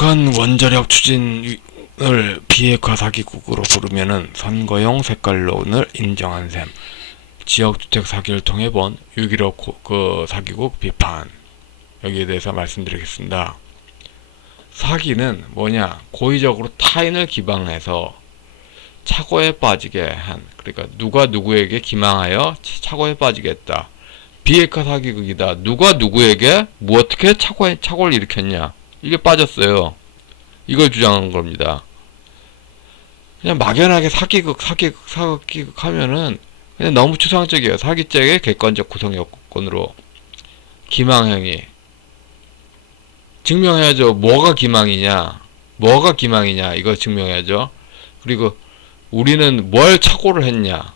북한 원자력 추진을 비핵화 사기국으로 부르면은 선거용 색깔론을 인정한 셈. 지역주택 사기를 통해 본 6.15 사기국 비판. 여기에 대해서 말씀드리겠습니다. 사기는 뭐냐? 고의적으로 타인을 기망해서 착오에 빠지게 한, 그러니까 누가 누구에게 기망하여 착오에 빠지게 했다. 비핵화 사기극이다. 누가 누구에게 어떻게 착오를 일으켰냐? 이게 빠졌어요. 이걸 주장한 겁니다. 그냥 막연하게 사기극 하면은 그냥 너무 추상적이에요. 사기죄의 객관적 구성 요건으로 기망행위 증명해야죠. 뭐가 기망이냐 이거 증명해야죠. 그리고 우리는 뭘 착오를 했냐,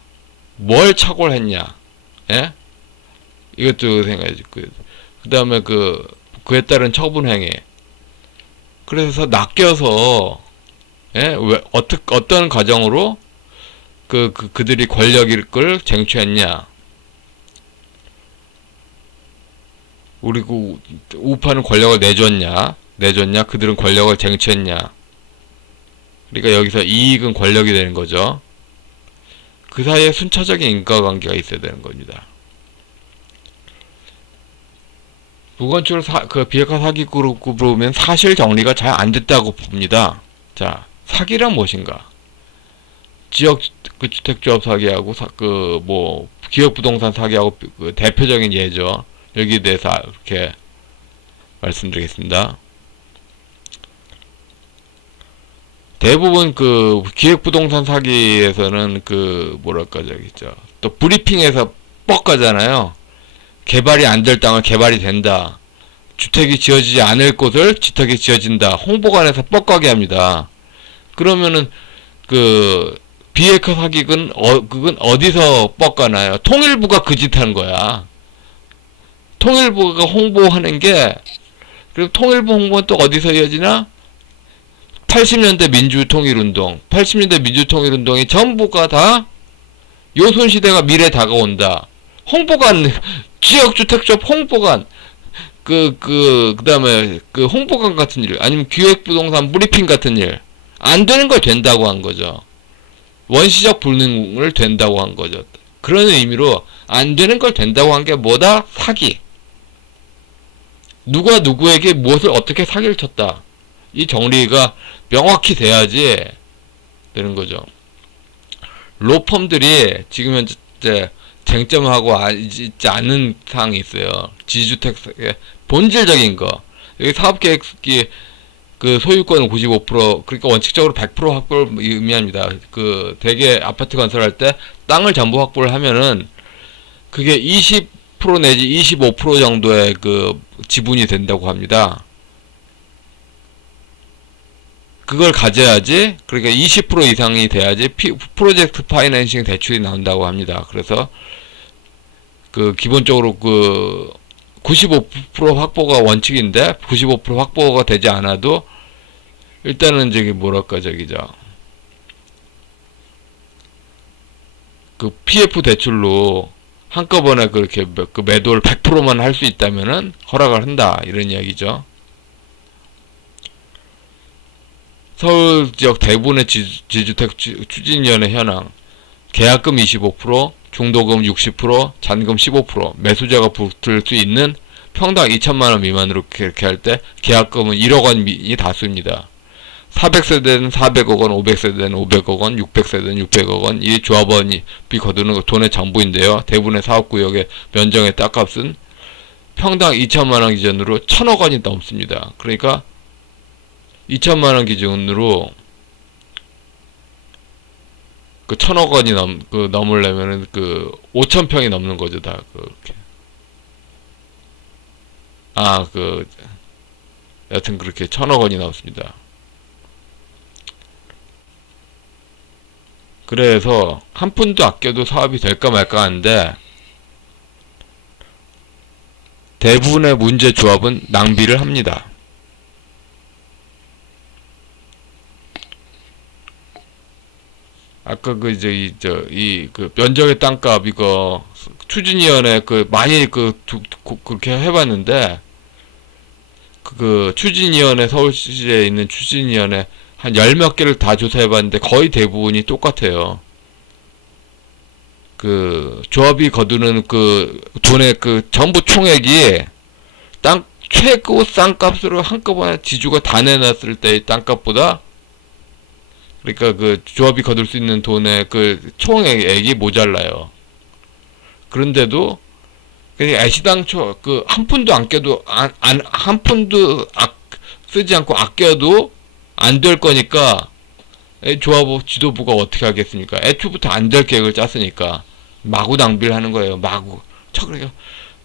예? 이것도 생각해야지. 그 다음에 그에 따른 처분행위. 그래서 낚여서, 예? 어떤 과정으로 그들이 권력을 쟁취했냐. 그리고 우파는 권력을 내줬냐, 그들은 권력을 쟁취했냐. 그러니까 여기서 이익은 권력이 되는 거죠. 그 사이에 순차적인 인과관계가 있어야 되는 겁니다. 무건축을 비핵화 사기극으로 보면 사실 정리가 잘 안 됐다고 봅니다. 자, 사기란 무엇인가? 지역 주택조합 사기하고 기업부동산 사기하고 대표적인 예죠. 여기에 대해서 이렇게 말씀드리겠습니다. 대부분 기획부동산 사기에서는 또 브리핑에서 뻑가잖아요. 개발이 안 될 땅을 개발이 된다. 주택이 지어지지 않을 곳을 주택이 지어진다. 홍보관에서 뻑가게 합니다. 그러면은 비핵화 사기는 그건 어디서 뻑가나요? 통일부가 그 짓 한 거야. 통일부가 홍보하는 게, 그리고 통일부 홍보는 또 어디서 이어지나? 80년대 민주통일운동이 전부가 다 요손시대가 미래 다가온다. 홍보관, 지역주택조합 홍보관, 그 다음에 홍보관 같은 일, 아니면 기획부동산 브리핑 같은 일, 안 되는 걸 된다고 한 거죠. 원시적 불능을 된다고 한 거죠. 그런 의미로 안 되는 걸 된다고 한 게 뭐다? 사기. 누가 누구에게 무엇을 어떻게 사기를 쳤다. 이 정리가 명확히 돼야지 되는 거죠. 로펌들이 지금 현재 쟁점하고 있지 않는 사항이 있어요. 지주택의 본질적인 거. 여기 사업계획이 소유권은 95%, 그러니까 원칙적으로 100% 확보를 의미합니다. 대개 아파트 건설할 때 땅을 전부 확보를 하면은 그게 20% 내지 25% 정도의 지분이 된다고 합니다. 그걸 가져야지, 그러니까 20% 이상이 돼야지 프로젝트 파이낸싱 대출이 나온다고 합니다. 그래서 기본적으로 95% 확보가 원칙인데 95% 확보가 되지 않아도 일단은 PF 대출로 한꺼번에 그렇게 매도를 100%만 할 수 있다면은 허락을 한다, 이런 이야기죠. 서울 지역 대부분의 지주택 추진위원회 현황. 계약금 25%, 중도금 60%, 잔금 15%, 매수자가 붙을 수 있는 평당 2천만원 미만으로 이렇게 할 때 계약금은 1억원이 다수입니다. 400세대는 400억원, 500세대는 500억원, 600세대는 600억원, 이 조합원이 거두는 돈의 전부인데요. 대부분의 사업구역의 면적의 땅값은 평당 2천만원 기준으로 1,000억원이 넘습니다. 그러니까 2천만원 기준으로 1,000억원이 넘으려면은 5,000평이 넘는 거죠, 다, 여튼 그렇게 1,000억원이 넘습니다. 그래서 한 푼도 아껴도 사업이 될까 말까 하는데, 대부분의 문제 조합은 낭비를 합니다. 아까 면적의 땅값 이거 추진위원회 많이 그렇게 해봤는데 그 추진위원회, 서울시에 있는 추진위원회 한 열 몇 개를 다 조사해봤는데 거의 대부분이 똑같아요. 그 조합이 거두는 그 돈의 그 전부 총액이 땅 최고 싼 값으로 한꺼번에 지주가 다 내놨을 때의 땅값보다, 그러니까 그 조합이 거둘 수 있는 돈의 그 총액이 모자라요. 그런데도 그냥 애시당초 그 한 푼도 안 껴도 한 푼도 쓰지 않고 아껴도 안 될 거니까 조합 지도부가 어떻게 하겠습니까? 애초부터 안 될 계획을 짰으니까 마구 낭비를 하는 거예요. 그러니까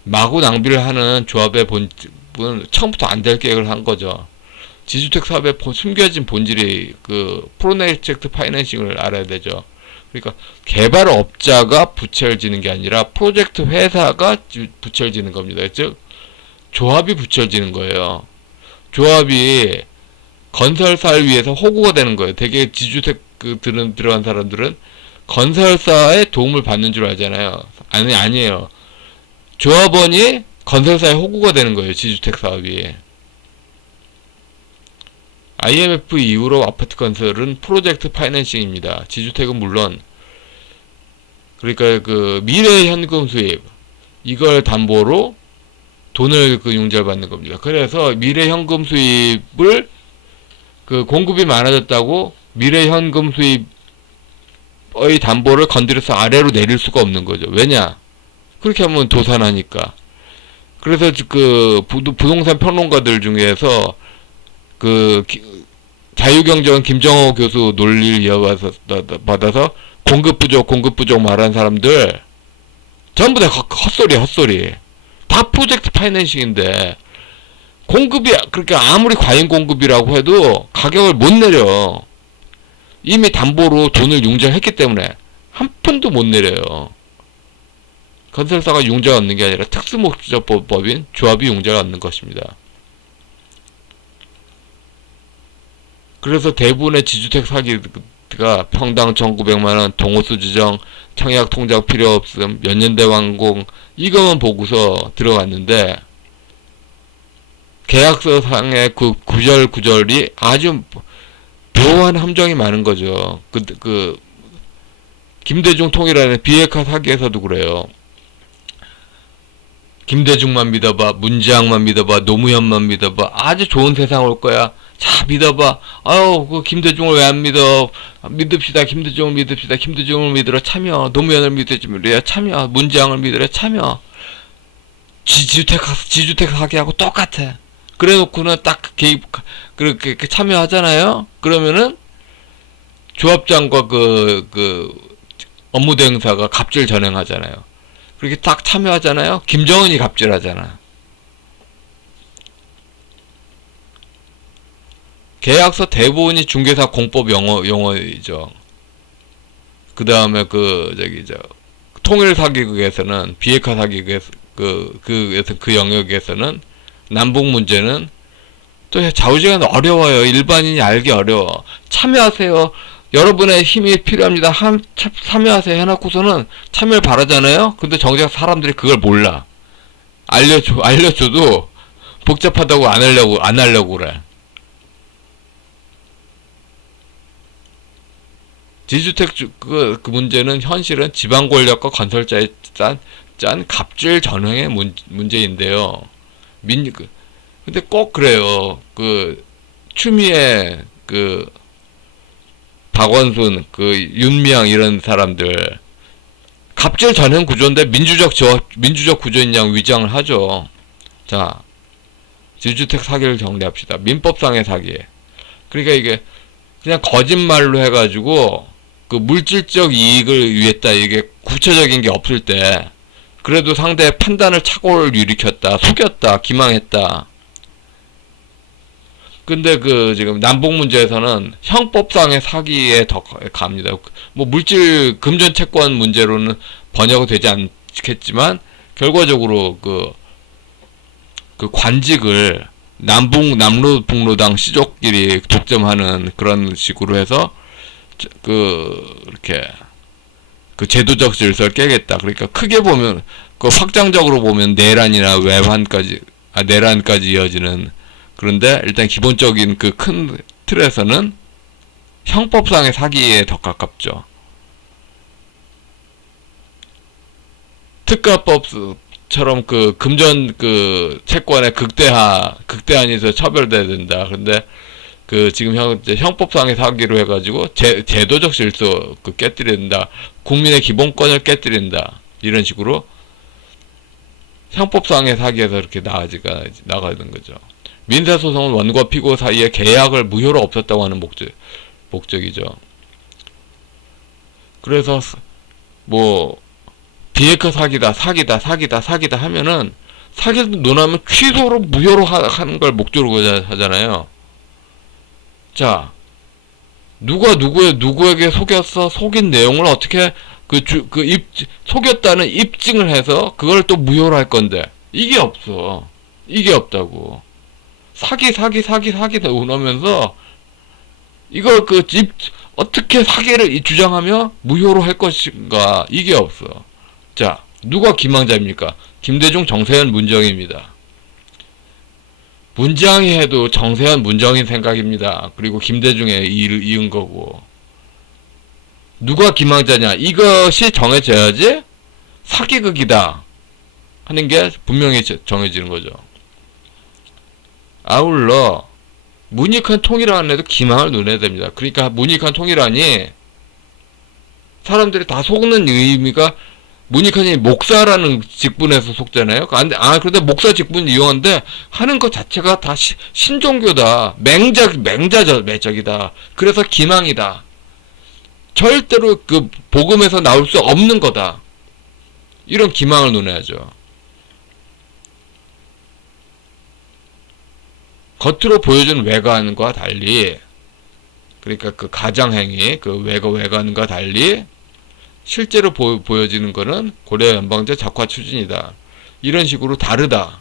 마구 낭비를 하는 조합의 본질은 처음부터 안 될 계획을 한 거죠. 지주택 사업의 숨겨진 본질이 그 프로젝트 파이낸싱을 알아야 되죠. 그러니까 개발업자가 부채를 지는 게 아니라 프로젝트 회사가 부채를 지는 겁니다. 즉 조합이 부채를 지는 거예요. 조합이 건설사를 위해서 호구가 되는 거예요. 되게 지주택 들어간 사람들은 건설사의 도움을 받는 줄 알잖아요. 아니에요. 조합원이 건설사의 호구가 되는 거예요. 지주택 사업이. IMF 이후로 아파트 건설은 프로젝트 파이낸싱입니다. 지주택은 물론, 그러니까 그 미래 현금 수입, 이걸 담보로 돈을 그 융자를 받는 겁니다. 그래서 미래 현금 수입을 그 공급이 많아졌다고 미래 현금 수입의 담보를 건드려서 아래로 내릴 수가 없는 거죠. 왜냐? 그렇게 하면 도산하니까. 그래서 그 부동산 평론가들 중에서 그 자유경제원 김정호 교수 논리를 이어받아서 공급 부족 말한 사람들 전부 다 헛소리. 다 프로젝트 파이낸싱인데 공급이 그렇게 아무리 과잉 공급이라고 해도 가격을 못 내려. 이미 담보로 돈을 융자했기 때문에 한 푼도 못 내려요. 건설사가 융자를 얻는 게 아니라 특수목적법인 조합이 융자를 얻는 것입니다. 그래서 대부분의 지주택 사기가 평당 1,900만원, 동호수 지정, 청약 통장 필요 없음, 몇 년대 완공, 이것만 보고서 들어갔는데, 계약서 상의 그 구절이 아주 묘한 함정이 많은 거죠. 김대중 통일하는 비핵화 사기에서도 그래요. 김대중만 믿어봐, 문재앙만 믿어봐, 노무현만 믿어봐, 아주 좋은 세상 올 거야. 자, 믿어봐. 아유, 그 김대중을 왜 안 믿어? 믿읍시다. 김대중을 믿읍시다. 김대중을 믿으러 참여. 노무현을 믿으라 참여. 문재앙을 믿으라 참여. 지주택 사기하고 똑같아. 그래 놓고는 딱 그렇게 참여하잖아요. 그러면은 조합장과 업무 대행사가 갑질 전행하잖아요. 그렇게 딱 참여하잖아요. 김정은이 갑질하잖아. 계약서 대부분이 중개사 공법 용어이죠. 그 다음에 통일 사기극에서는, 비핵화 사기극에서, 그 영역에서는, 남북 문제는 또 좌우지간 어려워요. 일반인이 알기 어려워. 참여하세요. 여러분의 힘이 필요합니다. 참여하세요. 해놓고서는 참여를 바라잖아요. 근데 정작 사람들이 그걸 몰라. 알려줘도 복잡하다고 안 하려고 그래. 지주택 그 문제는 현실은 지방 권력과 건설자의 짠 갑질 전횡의 문제인데요. 근데 꼭 그래요. 추미애, 박원순, 윤미향 이런 사람들 갑질 전횡 구조인데 민주적 구조인 양 위장을 하죠. 자, 지주택 사기를 정리합시다. 민법상의 사기. 그러니까 이게 그냥 거짓말로 해가지고 물질적 이익을 위했다, 이게 구체적인 게 없을 때 그래도 상대의 판단을 착오를 일으켰다, 속였다, 기망했다. 근데 지금 남북 문제에서는 형법상의 사기에 더 갑니다. 물질 금전 채권 문제로는 번역이 되지 않겠지만 결과적으로 관직을 남로북로당 시족끼리 독점하는 그런 식으로 해서 이렇게 제도적 질서를 깨겠다. 그러니까 크게 보면 확장적으로 보면 내란이나 내란까지 이어지는 그런데 일단 기본적인 그 큰 틀에서는 형법상의 사기에 더 가깝죠. 특가법처럼 그 금전 그 채권의 극대한에서 처벌돼야 된다. 그런데 그 지금 현재 형법상의 사기로 해가지고 제도적 질서 그 깨뜨린다. 국민의 기본권을 깨뜨린다. 이런 식으로 형법상의 사기에서 이렇게 나가는 거죠. 민사소송은 원고 피고 사이에 계약을 무효로 없었다고 하는 목적이죠. 그래서 뭐 비핵화 사기다 하면은 사기를 논하면 취소로 무효로 하는 걸 목적으로 하잖아요. 자, 누가 누구에게 속였어? 속인 내용을 어떻게 속였다는 입증을 해서 그걸 또 무효로 할 건데 이게 없어. 이게 없다고. 사기 나오면서 이걸 어떻게 사기를 주장하며 무효로 할 것인가 이게 없어. 자, 누가 기망자입니까? 김대중, 정세현, 문정희입니다. 문장이 해도 정세현, 문정희 생각입니다. 그리고 김대중에 이은 거고. 누가 기망자냐? 이것이 정해져야지 사기극이다 하는 게 분명히 정해지는 거죠. 아울러 문익한 통일안에도 기망을 논해야 됩니다. 그러니까 문익한 통일안이 사람들이 다 속는 의미가 문익환이 목사라는 직분에서 속잖아요. 그런데 목사 직분 이용한데 하는 것 자체가 다 신종교다. 맹자적이다. 그래서 기망이다. 절대로 그 복음에서 나올 수 없는 거다. 이런 기망을 논해야죠. 겉으로 보여준 외관과 달리, 그러니까 그 가장행위, 그 외관과 달리 실제로 보여지는 거는 고려 연방제 작화 추진이다. 이런 식으로 다르다.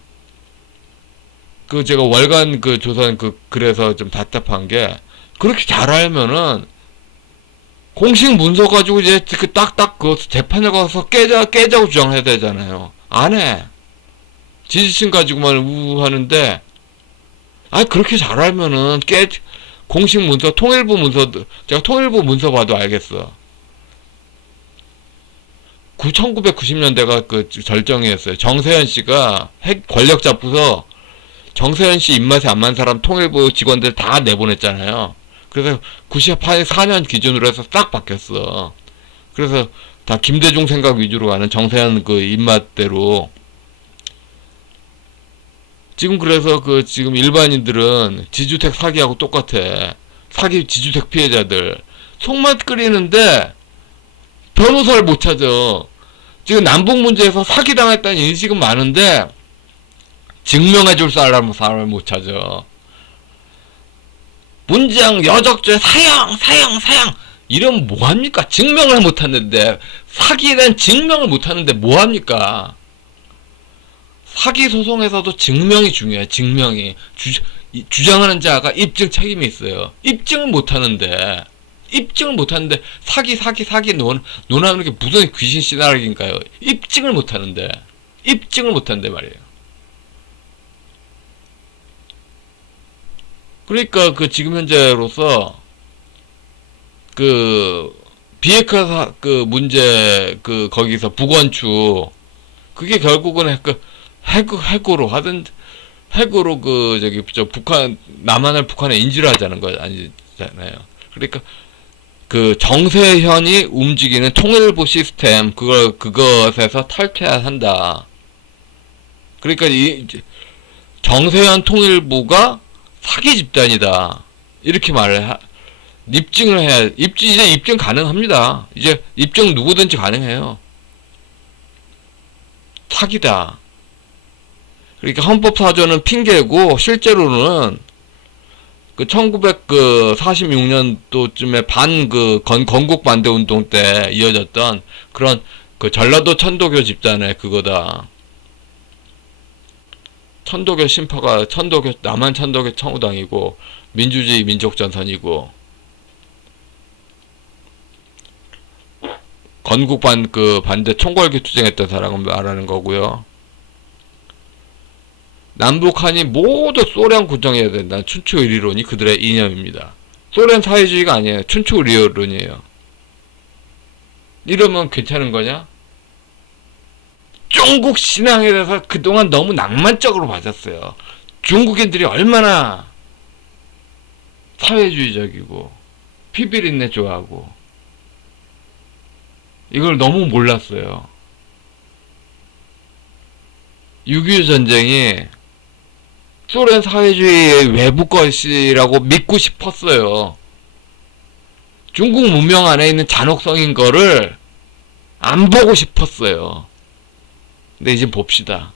제가 월간 조선 그래서 좀 답답한 게, 그렇게 잘 알면은 공식 문서 가지고 이제 딱딱 재판에 가서 깨자고 주장을 해야 되잖아요. 안 해. 지지층 가지고만 하는데, 그렇게 잘 알면은 공식 문서, 통일부 문서, 제가 통일부 문서 봐도 알겠어. 1990년대가 절정이었어요. 정세현 씨가 권력 잡고서 정세현 씨 입맛에 안 맞는 사람 통일부 직원들 다 내보냈잖아요. 그래서 94년 기준으로 해서 싹 바뀌었어. 그래서 다 김대중 생각 위주로 가는 정세현 입맛대로. 지금 그래서 지금 일반인들은 지주택 사기하고 똑같아. 지주택 피해자들. 속만 끓이는데 변호사를 못 찾아. 지금 남북 문제에서 사기당했다는 인식은 많은데 증명해줄 사람을 못 찾아. 문장 여적죄 사형 이러면 뭐합니까? 증명을 못하는데, 사기에 대한 증명을 못하는데 뭐합니까? 사기 소송에서도 증명이 중요해. 증명이 주장하는 자가 입증 책임이 있어요. 입증을 못하는데 사기 논하는 게 무슨 귀신 씨나라기인가요? 입증을 못하는데 말이에요. 그러니까 지금 현재로서 비핵화 문제 거기서 북원추, 그게 결국은 핵으로 하든 핵으로 남한을 북한에 인지를 하자는 거 아니잖아요. 그러니까 정세현이 움직이는 통일부 시스템, 그것에서 탈퇴해야 한다. 그러니까 정세현 통일부가 사기 집단이다. 이렇게 입증을 해야, 이제 입증 가능합니다. 이제 입증 누구든지 가능해요. 사기다. 그러니까 헌법사전은 핑계고, 실제로는 1946년도쯤에 건국 반대 운동 때 이어졌던 그런 전라도 천도교 집단의 그거다. 천도교 신파가 남한 천도교 청우당이고, 민주주의 민족전선이고, 건국 반대 총궐기 투쟁했던 사람을 말하는 거고요. 남북한이 모두 소련 구정해야 된다는 춘추의리론이 그들의 이념입니다. 소련 사회주의가 아니에요. 춘추의리론이에요. 이러면 괜찮은 거냐? 중국 신앙에 대해서 그동안 너무 낭만적으로 봐줬어요. 중국인들이 얼마나 사회주의적이고 피비린내 좋아하고 이걸 너무 몰랐어요. 6.25 전쟁이 소련 사회주의의 외부 것이라고 믿고 싶었어요. 중국 문명 안에 있는 잔혹성인 거를 안 보고 싶었어요. 근데 이제 봅시다.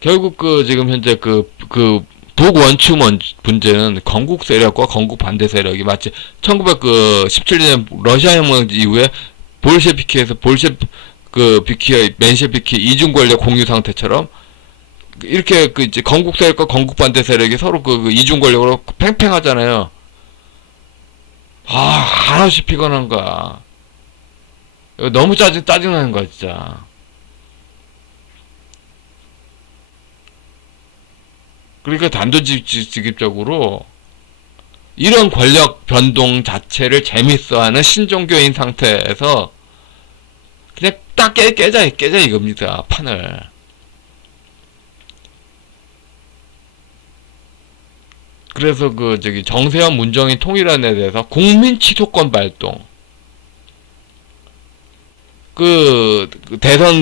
결국 지금 현재 북원추 문제는 건국 세력과 건국 반대 세력이 마치 1917년 러시아 혁명 이후에 볼셰비키에서 비키의 맨셰비키 이중 권력 공유 상태처럼 이렇게 이제 건국 세력과 건국 반대 세력이 서로 이중 권력으로 팽팽하잖아요. 한없이 피곤한 거야. 너무 짜증나는 거야, 진짜. 그러니까 단도직입적으로 이런 권력 변동 자체를 재밌어하는 신종교인 상태에서 그냥 딱 깨자 이겁니다. 판을. 그래서 정세현 문정인 통일안에 대해서 국민 취소권 발동.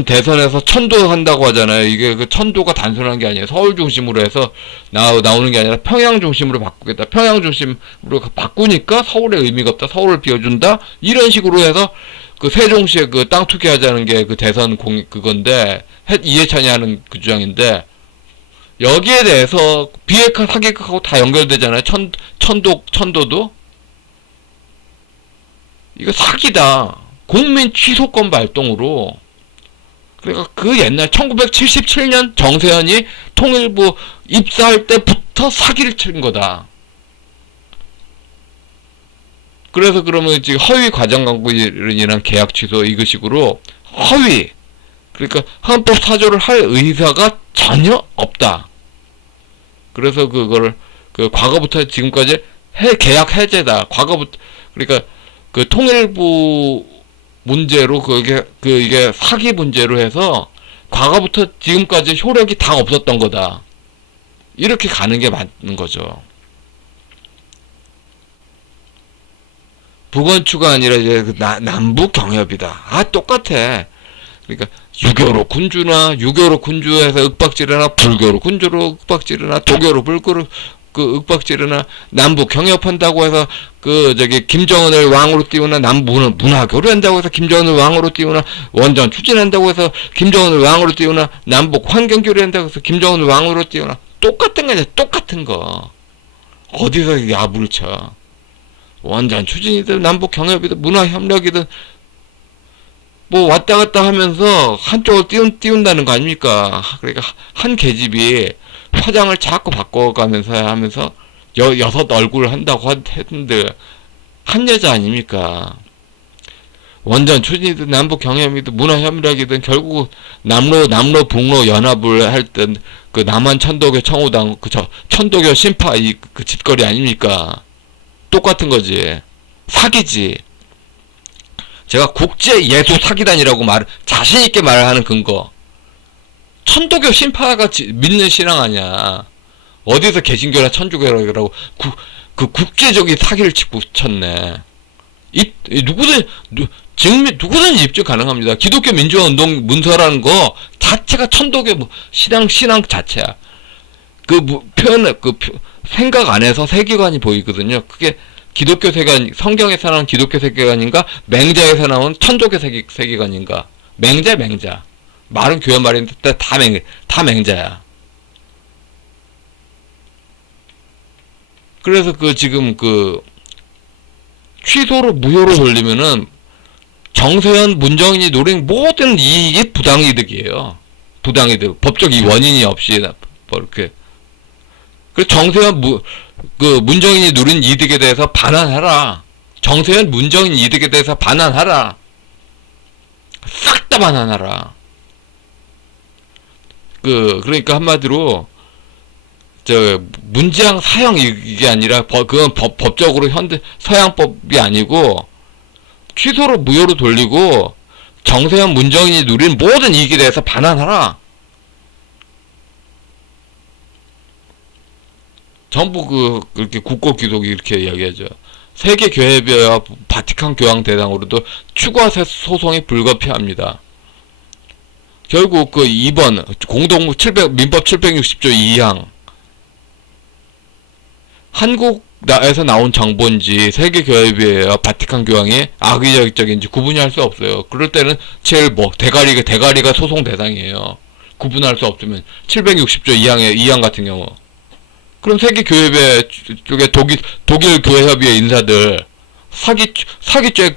대선에서 천도한다고 하잖아요. 이게 천도가 단순한 게 아니에요. 서울 중심으로 해서 나오는 게 아니라 평양 중심으로 바꾸겠다. 평양 중심으로 바꾸니까 서울에 의미가 없다. 서울을 비워준다. 이런 식으로 해서 세종시에 땅 투기하자는 게 대선 그건데, 이해찬이 하는 주장인데, 여기에 대해서 비핵화 사기극하고 다 연결되잖아요. 천도도? 이거 사기다. 국민 취소권 발동으로. 그러니까 옛날 1977년 정세현이 통일부 입사할 때부터 사기를 친 거다. 그래서 그러면 지금 허위 과장 광고인이란 계약 취소 이것식으로 허위. 그러니까 헌법 사조를 할 의사가 전혀 없다. 그래서 그거를 과거부터 지금까지 계약 해제다. 과거부터 그러니까 통일부 문제로 이게 사기 문제로 해서 과거부터 지금까지 효력이 다 없었던 거다. 이렇게 가는 게 맞는 거죠. 북원추가 아니라 이제 남북 경협이다. 똑같아. 그러니까 유교로 군주에서 윽박지르나, 불교로 군주로 윽박지르나, 도교로 불교로 윽박지르나, 남북 경협한다고 해서 김정은을 왕으로 띄우나, 문화교를 한다고 해서 김정은을 왕으로 띄우나, 원전 추진한다고 해서 김정은을 왕으로 띄우나, 남북 환경교류 한다고 해서 김정은을 왕으로 띄우나, 똑같은 거냐, 똑같은 거. 어디서 야부를 쳐. 원전 추진이든 남북 경협이든 문화협력이든 뭐 왔다 갔다 하면서 한쪽을 띄운다는 거 아닙니까? 그러니까 한 계집이 화장을 자꾸 바꿔가면서 하면서 여섯 얼굴을 한다고 했는데 한 여자 아닙니까? 원전 추진이든 남북 경협이든 문화협력이든 결국 남로 북로 연합을 할 땐 남한 천도교 청호당 천도교 신파 그 짓거리 아닙니까? 똑같은 거지. 사기지. 제가 국제 예수 사기단이라고 자신있게 말하는 근거. 천도교 신파가 믿는 신앙 아니야. 어디서 개신교나 천주교라고 국제적인 사기를 붙였네. 누구든지 입증 가능합니다. 기독교 민주화운동 문서라는 거 자체가 천도교 신앙 자체야. 생각 안에서 세계관이 보이거든요. 그게 기독교 세계관, 성경에서 나온 기독교 세계관인가, 맹자에서 나온 천도교 세계관인가. 맹자. 말은 교회 말인데 다 맹자야. 그래서 지금 취소로 무효로 돌리면은 정세현, 문정인이 노린 모든 이익이 부당이득이에요. 부당이득. 법적 원인이 없이 이렇게. 그래서 정세현 문정인이 누린 이득에 대해서 반환하라. 정세현 문정인 이득에 대해서 반환하라. 싹 다 반환하라. 그러니까 한마디로 문지양 사형 이게 아니라 그건 법적으로 서양법이 아니고 취소로 무효로 돌리고 정세현 문정인이 누린 모든 이익에 대해서 반환하라. 전부 그렇게 국고 기록이 이렇게 이야기하죠. 세계교회회와 바티칸 교황 대상으로도 추가 소송이 불가피합니다. 결국 2번 민법 760조 2항 한국에서 나온 정보인지 세계교회회와 바티칸 교황이 악의적인지 구분이 할 수 없어요. 그럴 때는 제일 대가리가 소송 대상이에요. 구분할 수 없으면 760조 2항 같은 경우. 그럼 세계교회회 쪽에 독일 교회협의회 인사들 사기죄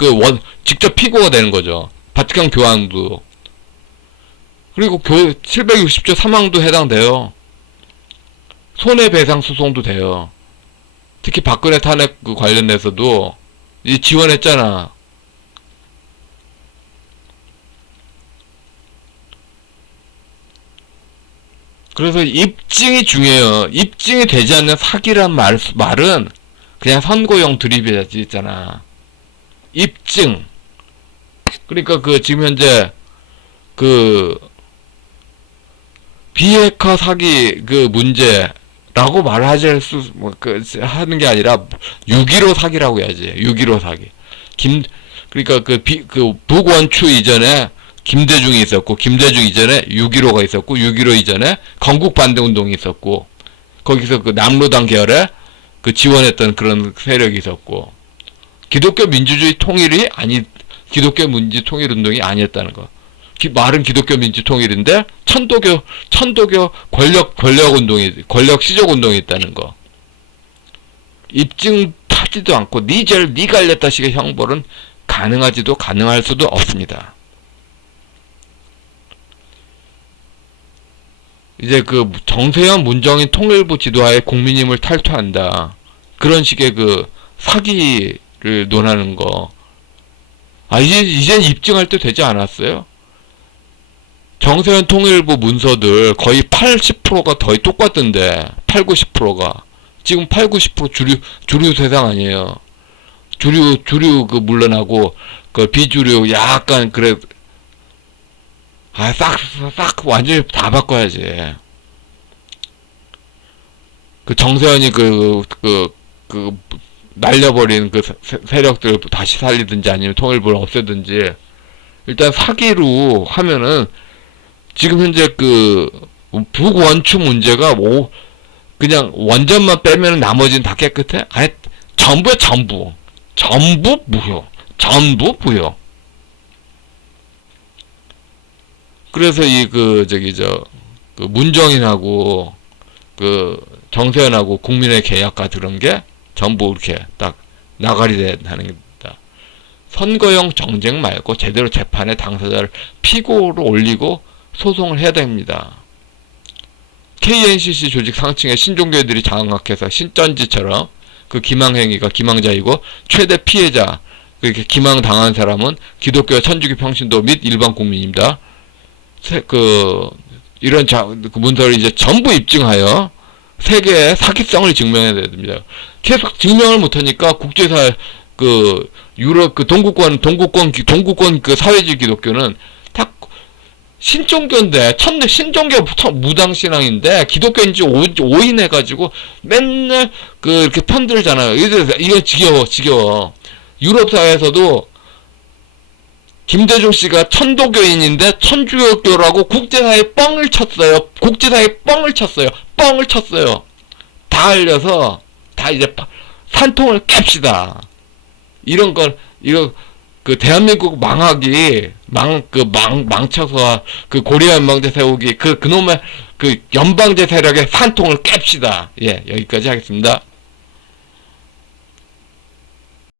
직접 피고가 되는 거죠. 바티칸 교황도. 그리고 760조 3항도 해당돼요. 손해배상 소송도 돼요. 특히 박근혜 탄핵 관련돼서도 지원했잖아. 그래서 입증이 중요해요. 입증이 되지 않는 사기란 말은 그냥 선고용 드립이지 있잖아. 입증. 그러니까 지금 현재 비핵화 사기 문제라고 말하지 하는 게 아니라 6.15 사기라고 해야지. 6.15 사기. 그러니까 북원추 이전에 김대중이 있었고, 김대중 이전에 6.15가 있었고, 6.15 이전에 건국반대운동이 있었고, 거기서 남로당 계열에 지원했던 그런 세력이 있었고, 기독교 민주주의 통일이 기독교 민주 통일운동이 아니었다는 거. 말은 기독교 민주 통일인데, 천도교 권력 시족운동이 있다는 거. 입증하지도 않고, 니가 알렸다 식의 형벌은 가능할 수도 없습니다. 이제 정세현 문정인 통일부 지도하에 국민임을 탈퇴한다. 그런 식의 사기를 논하는 거. 이젠 입증할 때 되지 않았어요? 정세현 통일부 문서들 거의 80%가 거의 똑같던데, 80-90%가. 지금 80-90% 주류 세상 아니에요. 주류 물론하고, 비주류 약간 싹 완전히 다 바꿔야지. 정세현이 날려버린 세력들 다시 살리든지 아니면 통일부를 없애든지, 일단 사기로 하면은, 지금 현재 북원추 문제가 그냥 원전만 빼면 나머지는 다 깨끗해? 아니, 전부 무효. 그래서 문정인하고 정세현하고 국민의 계약과 그런 게 전부 이렇게 딱 나가리 되는 겁니다. 선거용 정쟁 말고 제대로 재판에 당사자를 피고로 올리고 소송을 해야 됩니다. KNCC 조직 상층에 신종교회들이 장악해서 신전지처럼 기망행위가 기망자이고 최대 피해자, 그렇게 기망당한 사람은 기독교 천주교 평신도 및 일반 국민입니다. 이런 문서를 이제 전부 입증하여 세계의 사기성을 증명해야 됩니다. 계속 증명을 못하니까 국제사회 유럽 동구권 사회주의 기독교는 다 신종교인데 신종교 무당신앙인데 기독교인지 오인해가지고 맨날 이렇게 편들잖아요. 이거 지겨워. 유럽 사회에서도 김대중 씨가 천도교인인데 천주교라고 국제사회에 뻥을 쳤어요. 다 알려서 다 이제 산통을 깹시다. 대한민국 망하기 망쳐서 고려 연방제 세우기 그놈의 연방제 세력의 산통을 깹시다. 예, 여기까지 하겠습니다.